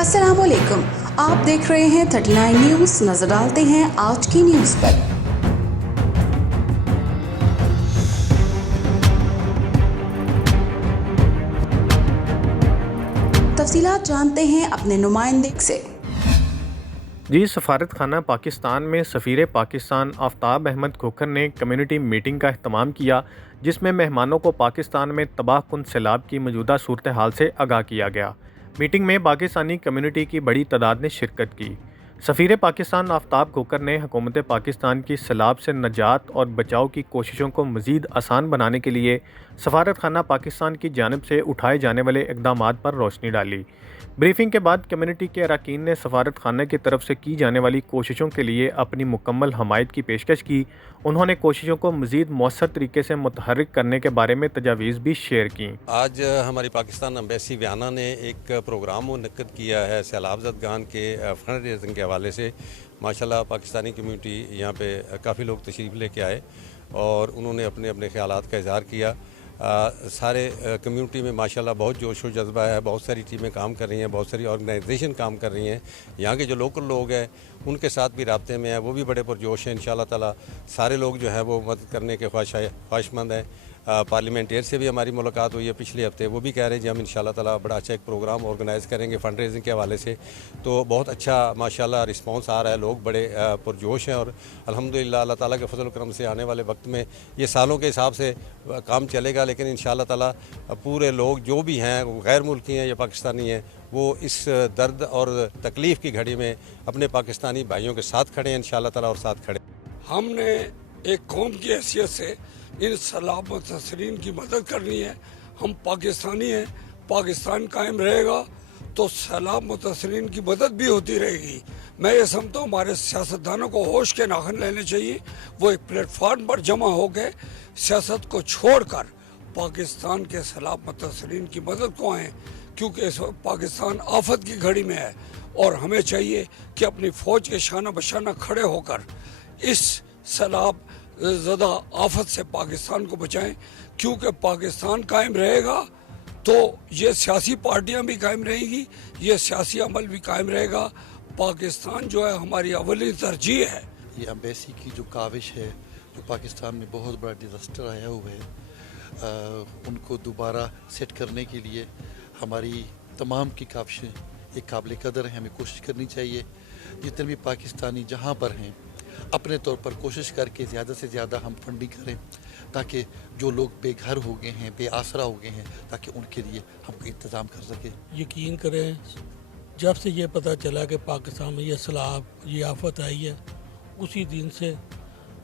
السلام علیکم، آپ دیکھ رہے ہیں 39 نیوز۔ نظر ڈالتے ہیں آج کی نیوز پر۔ تفصیلات جانتے ہیں اپنے نمائندے سے۔ سفارت خانہ پاکستان میں سفیر پاکستان آفتاب احمد کھوکھر نے کمیونٹی میٹنگ کا اہتمام کیا، جس میں مہمانوں کو پاکستان میں تباہ کن سیلاب کی موجودہ صورتحال سے آگاہ کیا گیا۔ میٹنگ میں پاکستانی کمیونٹی کی بڑی تعداد نے شرکت کی۔ سفیر پاکستان آفتاب کھوکھر نے حکومت پاکستان کی سیلاب سے نجات اور بچاؤ کی کوششوں کو مزید آسان بنانے کے لیے سفارت خانہ پاکستان کی جانب سے اٹھائے جانے والے اقدامات پر روشنی ڈالی۔ بریفنگ کے بعد کمیونٹی کے اراکین نے سفارت خانہ کی طرف سے کی جانے والی کوششوں کے لیے اپنی مکمل حمایت کی پیشکش کی۔ انہوں نے کوششوں کو مزید مؤثر طریقے سے متحرک کرنے کے بارے میں تجاویز بھی شیئر کیں۔ آج ہماری پاکستان ایمبیسی ویانا نے ایک پروگرام منعقد کیا ہے سیلاب زدگان کے فنڈ ریزنگ کے حوالے سے۔ ماشاءاللہ پاکستانی کمیونٹی یہاں پہ کافی لوگ تشریف لے کے آئے اور انہوں نے اپنے اپنے خیالات کا اظہار کیا۔ سارے کمیونٹی میں ماشاءاللہ بہت جوش و جذبہ ہے، بہت ساری ٹیمیں کام کر رہی ہیں، بہت ساری آرگنائزیشن کام کر رہی ہیں۔ یہاں کے جو لوکل لوگ ہیں ان کے ساتھ بھی رابطے میں ہیں، وہ بھی بڑے پرجوش ہیں۔ انشاءاللہ تعالی سارے لوگ جو ہیں وہ مدد کرنے کے خواہشمند ہیں۔ پارلیمنٹیر سے بھی ہماری ملاقات ہوئی ہے پچھلے ہفتے، وہ بھی کہہ رہے ہیں جی ہم انشاءاللہ تعالی بڑا اچھا ایک پروگرام آرگنائز کریں گے فنڈ ریزنگ کے حوالے سے۔ تو بہت اچھا ماشاءاللہ رسپانس آ رہا ہے، لوگ بڑے پرجوش ہیں اور الحمدللہ اللہ تعالیٰ کے فضل و کرم سے آنے والے وقت میں یہ سالوں کے حساب سے کام چلے گا، لیکن انشاءاللہ تعالی پورے لوگ جو بھی ہیں غیر ملکی ہیں یا پاکستانی ہیں وہ اس درد اور تکلیف کی گھڑی میں اپنے پاکستانی بھائیوں کے ساتھ کھڑے ہیں انشاءاللہ تعالی اور ساتھ کھڑے۔ ہم نے ایک قوم کی حیثیت سے ان سیلاب متاثرین کی مدد کرنی ہے۔ ہم پاکستانی ہیں، پاکستان قائم رہے گا تو سیلاب متاثرین کی مدد بھی ہوتی رہے گی۔ میں یہ سمجھتا ہوں ہمارے سیاستدانوں کو ہوش کے ناخن لینے چاہیے، وہ ایک پلیٹ فارم پر جمع ہو کے سیاست کو چھوڑ کر پاکستان کے سیلاب متاثرین کی مدد کو آئیں، کیونکہ اس وقت پاکستان آفت کی گھڑی میں ہے اور ہمیں چاہیے کہ اپنی فوج کے شانہ بشانہ کھڑے ہو کر اس سیلاب زدہ آفت سے پاکستان کو بچائیں، کیونکہ پاکستان قائم رہے گا تو یہ سیاسی پارٹیاں بھی قائم رہیں گی، یہ سیاسی عمل بھی قائم رہے گا۔ پاکستان جو ہے ہماری اولین ترجیح ہے۔ یہ ایمبیسی کی جو کاوش ہے، جو پاکستان میں بہت بڑا ڈیزاسٹر آیا ہوا ہے، ان کو دوبارہ سیٹ کرنے کے لیے ہماری تمام کی کاوشیں ایک قابل قدر ہیں۔ ہمیں کوشش کرنی چاہیے جتنے بھی پاکستانی جہاں پر ہیں اپنے طور پر کوشش کر کے زیادہ سے زیادہ ہم فنڈنگ کریں، تاکہ جو لوگ بے گھر ہو گئے ہیں، بے آسرا ہو گئے ہیں، تاکہ ان کے لیے ہم کو انتظام کر سکیں۔ یقین کریں جب سے یہ پتہ چلا کہ پاکستان میں یہ سیلاب یہ آفت آئی ہے، اسی دن سے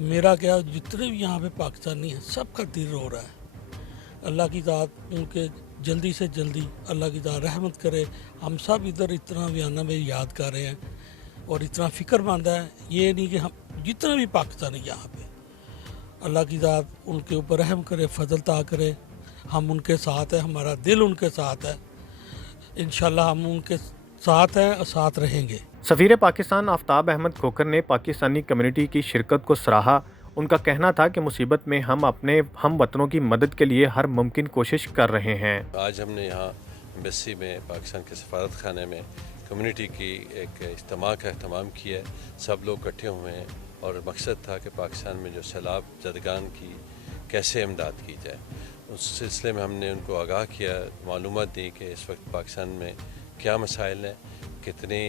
میرا کیا جتنے بھی یہاں پہ پاکستانی ہیں سب کا دل رو رہا ہے۔ اللہ کی ذات ان کے جلدی سے جلدی اللہ کی ذات رحمت کرے۔ ہم سب ادھر اتنا ویانا میں یاد کر رہے ہیں اور اتنا فکر مند ہے، یہ نہیں کہ ہم جتنا بھی پاکستانی یہاں پہ اللہ کی ذات ان کے اوپر رحم کرے، فضل عطا کرے۔ ہم ان کے ساتھ ہیں، ہمارا دل ان کے ساتھ ہے، انشاءاللہ ہم ان کے ساتھ ہیں اور ساتھ رہیں گے۔ سفیر پاکستان آفتاب احمد کھوکھر نے پاکستانی کمیونٹی کی شرکت کو سراہا۔ ان کا کہنا تھا کہ مصیبت میں ہم اپنے ہم وطنوں کی مدد کے لیے ہر ممکن کوشش کر رہے ہیں۔ آج ہم نے یہاں ایمبیسی میں پاکستان کے سفارت خانے میں کمیونٹی کی ایک اجتماع کا اہتمام کیا ہے۔ سب لوگ اکٹھے ہوئے ہیں اور مقصد تھا کہ پاکستان میں جو سیلاب زدگان کی کیسے امداد کی جائے۔ اس سلسلے میں ہم نے ان کو آگاہ کیا، معلومات دی کہ اس وقت پاکستان میں کیا مسائل ہیں، کتنی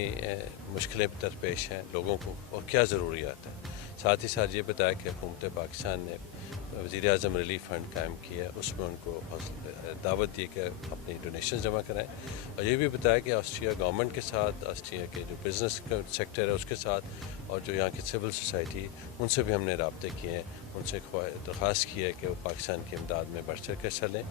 مشکلیں درپیش ہیں لوگوں کو اور کیا ضروریات ہیں۔ ساتھ ہی ساتھ یہ بتایا کہ حکومت پاکستان نے وزیر اعظم ریلیف فنڈ قائم کیا ہے، اس میں ان کو دعوت دی کہ اپنی ڈونیشن جمع کرائیں، اور یہ بھی بتایا کہ آسٹریا گورنمنٹ کے ساتھ، آسٹریا کے جو بزنس سیکٹر ہے اس کے ساتھ، اور جو یہاں کی سول سوسائٹی ان سے بھی ہم نے رابطے کیے ہیں، ان سے درخواست کی ہے کہ وہ پاکستان کی امداد میں بڑھ چڑھ کے حصہ لیں۔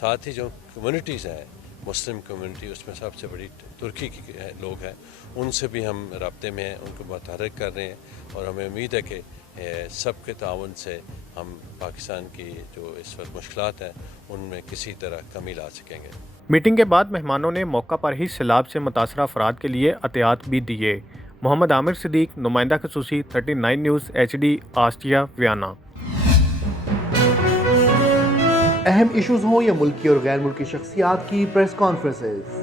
ساتھ ہی جو کمیونٹیز ہیں مسلم کمیونٹی، اس میں سب سے بڑی ترکی کی لوگ ہیں، ان سے بھی ہم رابطے میں ہیں، ان کو متحرک کر رہے ہیں اور ہمیں امید ہے کہ سب کے تعاون سے ہم پاکستان کی جو اس وقت مشکلات ہیں ان میں کسی طرح کمی لا سکیں گے۔ میٹنگ کے بعد مہمانوں نے موقع پر ہی سیلاب سے متاثرہ افراد کے لیے عطیات بھی دیے۔ محمد عامر صدیق، نمائندہ خصوصی 39 نیوز HD آسٹریا ویانا۔ اہم ایشوز ہوں یا ملکی اور غیر ملکی شخصیات کی پریس کانفرنسز،